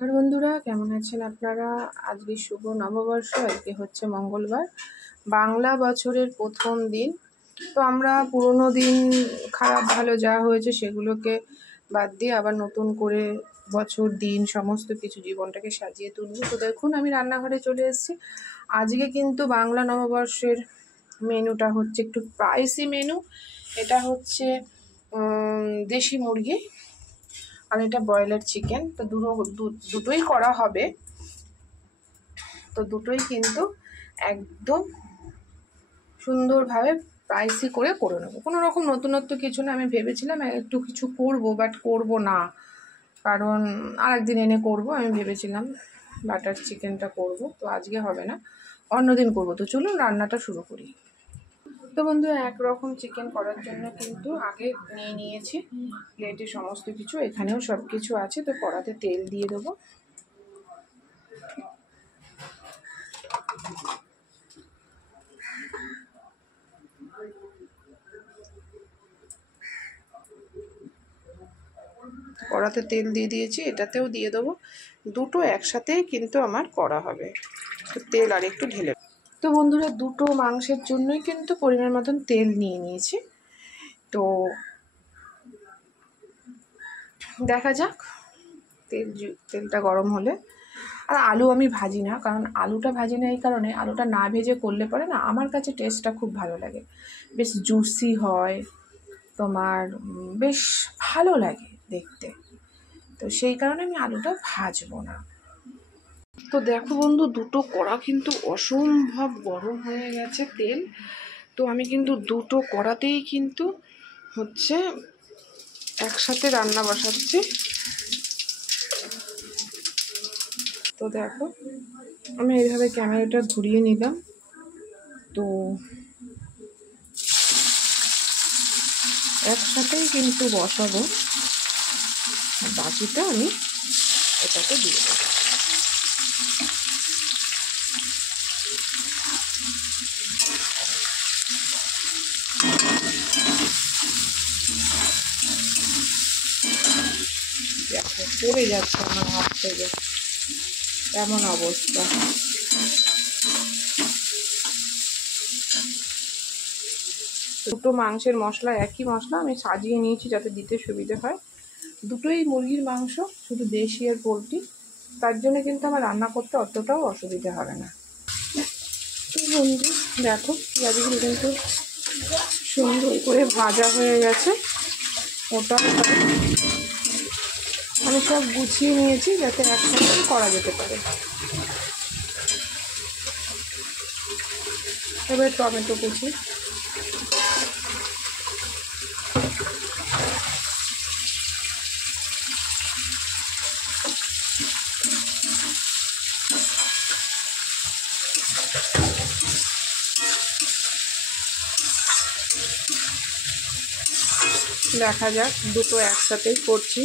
আর বন্ধুরা কেমন আছেন আপনারা? আজকে শুভ নববর্ষ, আজকে হচ্ছে মঙ্গলবার, বাংলা বছরের প্রথম দিন। তো আমরা পুরোনো দিন খারাপ ভালো যা হয়েছে সেগুলোকে বাদ দিয়ে আবার নতুন করে বছর দিন সমস্ত কিছু জীবনটাকে সাজিয়ে তুলব। তো দেখুন আমি রান্নাঘরে চলে এসেছি। আজকে কিন্তু বাংলা নববর্ষের মেনুটা হচ্ছে একটু স্পাইসি মেনু। এটা হচ্ছে দেশি মুরগি আর এটা ব্রয়লার চিকেন। তো দুটোই করা হবে। তো দুটোই কিন্তু একদম সুন্দরভাবে স্পাইসি করে নেবো। কোনো রকম নতুনত্ব কিছু না। আমি ভেবেছিলাম একটু কিছু করব, বাট করব না, কারণ আরেকদিন এনে করব। আমি ভেবেছিলাম বাটার চিকেনটা করব, তো আজকে হবে না, অন্যদিন করব। তো চলুন রান্নাটা শুরু করি। তো বন্ধু, একরকম চিকেন করার জন্য কিন্তু আগে নিয়েছি প্লেটে সমস্ত কিছু। এখানেও সব কিছু আছে। তো কড়াতে তেল দিয়ে দেবো। কড়াতে তেল দিয়ে দিয়েছি, এটাতেও দিয়ে দেবো। দুটো একসাথেই কিন্তু আমার করা হবে। তো তেল আর একটু ঢেলে। তো বন্ধুরা, দুটো মাংসের জন্যই কিন্তু পরিমাণ মতন তেল নিয়ে নিয়েছি। তো দেখা যাক তেলটা গরম হলে। আর আলু আমি ভাজি না, কারণ আলুটা ভাজি না এই কারণে, আলুটা না ভেজে করলে পরে না আমার কাছে টেস্টটা খুব ভালো লাগে, বেশ জুসি হয়, তোমার বেশ ভালো লাগে দেখতে। তো সেই কারণে আমি আলুটা ভাজবো না। তো দেখো বন্ধু, দুটো কড়া কিন্তু অসম্ভব গরম হয়ে গেছে তেল। তো আমি কিন্তু দুটো কড়াতেই কিন্তু হচ্ছে একসাথে রান্না বসাচ্ছি। তো দেখো আমি এইভাবে ক্যামেরাটা ঘুরিয়ে নিলাম। তো একসাথেই কিন্তু বসাবো, বাকিটা আমি এটাকে দিয়ে দেবো। দেখো পড়ে যাচ্ছে আমার হাত থেকে, এমন অবস্থা। দুটো মাংসের মশলা একই মশলা আমি সাজিয়ে নিয়েছি যাতে দিতে সুবিধে হয়। দুটোই মুরগির মাংস, শুধু দেশি আর পোলট্রি, তার জন্য কিন্তু আমার রান্না করতে অতটাও অসুবিধা হবে না। বন্ধু দেখো, পেঁয়াজগুলো কিন্তু সুন্দর করে ভাজা হয়ে গেছে। ওটা আমি সব গুছিয়ে নিয়েছি যাতে একসাথে করা যেতে পারে। এবার টমেটো কুচি, দেখা যাক দুটো একসাথেই করছি,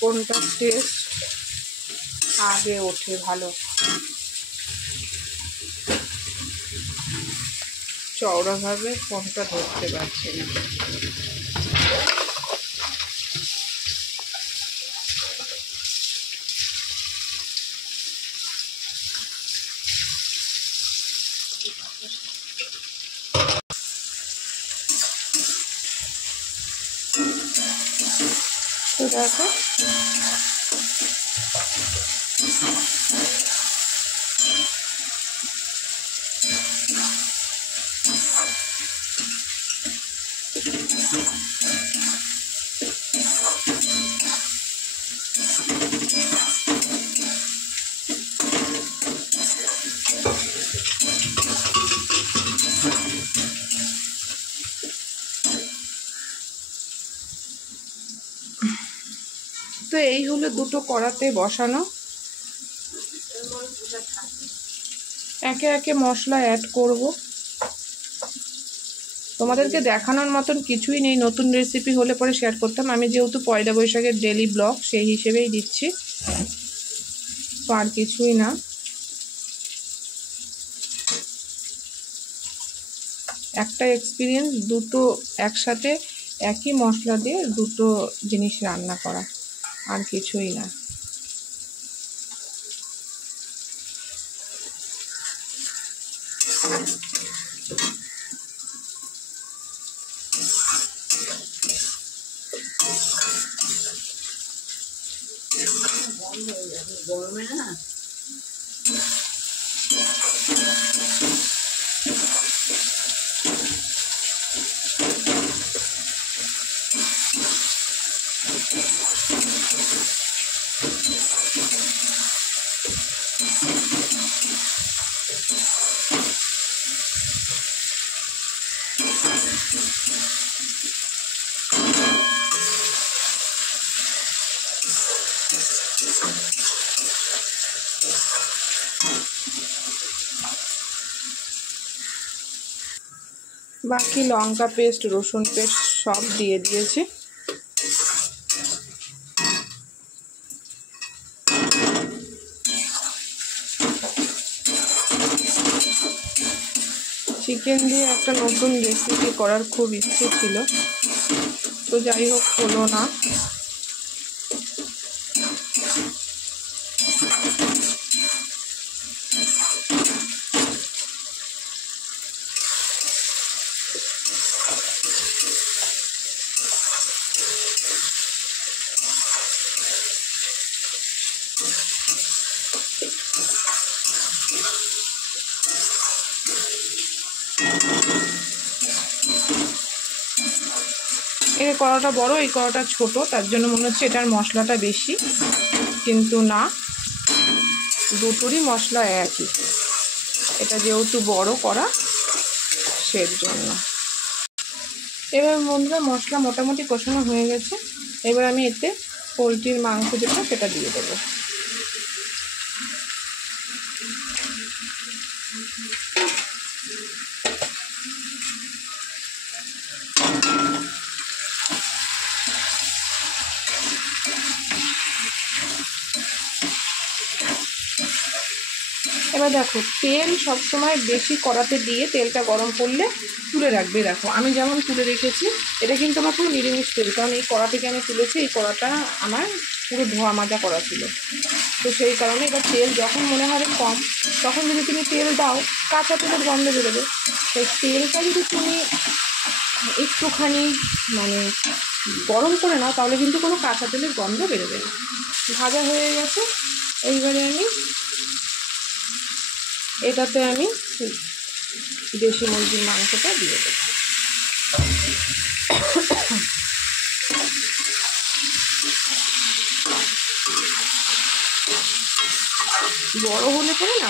কোনটা টেস্ট আগে ওঠে ভালো। চওড়াভাবে কোনটা ধরতে পারছি না। তো দেখো তো এই হলো দুটো কড়াতে বসানো। একে একে মশলা অ্যাড করব। তোমাদেরকে দেখানোর মতন কিছুই নেই, নতুন রেসিপি হলে পরে শেয়ার করতাম। আমি যেহেতু পয়লা বৈশাখের ডেলি ব্লগ, সেই হিসেবেই দিচ্ছি, তো আর কিছুই না। একটা এক্সপিরিয়েন্স, দুটো একসাথে একই মশলা দিয়ে দুটো জিনিস রান্না করা, আর কিছুই না। গরমে না বাকি লঙ্কা পেস্ট, রসুন পেস্ট সব দিয়ে দিয়েছি। চিকেন দিয়ে একটা নতুন রেসিপি করার খুব ইচ্ছে ছিল, তো যাই হোক হলো না। এর কড়াটা বড়, এই কড়াটা ছোট, তার জন্য মনে হচ্ছে এটার মশলাটা বেশি, কিন্তু না, দুটোরই মশলা একই। এটা যেহেতু বড় কড়া সের জন্য। এবার বন্ধুরা মশলা মোটামুটি কষানো হয়ে গেছে। এবার আমি এতে পোলট্রির মাংস যেটা সেটা দিয়ে দেবো। এবার দেখো, তেল সবসময় বেশি কড়াতে দিয়ে তেলটা গরম করলে তুলে রাখবে। দেখো আমি যেমন তুলে রেখেছি, এটা কিন্তু আমার পুরো নিরামিষ তেল, কারণ এই কড়া থেকে আমি তুলেছি। এই কড়াটা আমার পুরো ধোয়া মাজা করা ছিল, তো সেই কারণে এবার তেল যখন মনে হবে কম, তখন যদি তুমি তেল দাও, কাঁচা তেলের গন্ধ বেরোবে। সেই তেলটা যদি তুমি একটুখানি মানে গরম করে নাও, তাহলে কিন্তু কোনো কাঁচা তেলের গন্ধ বেরোবে না। ভাজা হয়ে গেছে। এইবারে এটাতে আমি দেশি মুরগির মাংসটা দিয়ে দেবো। বড় হলে পরে না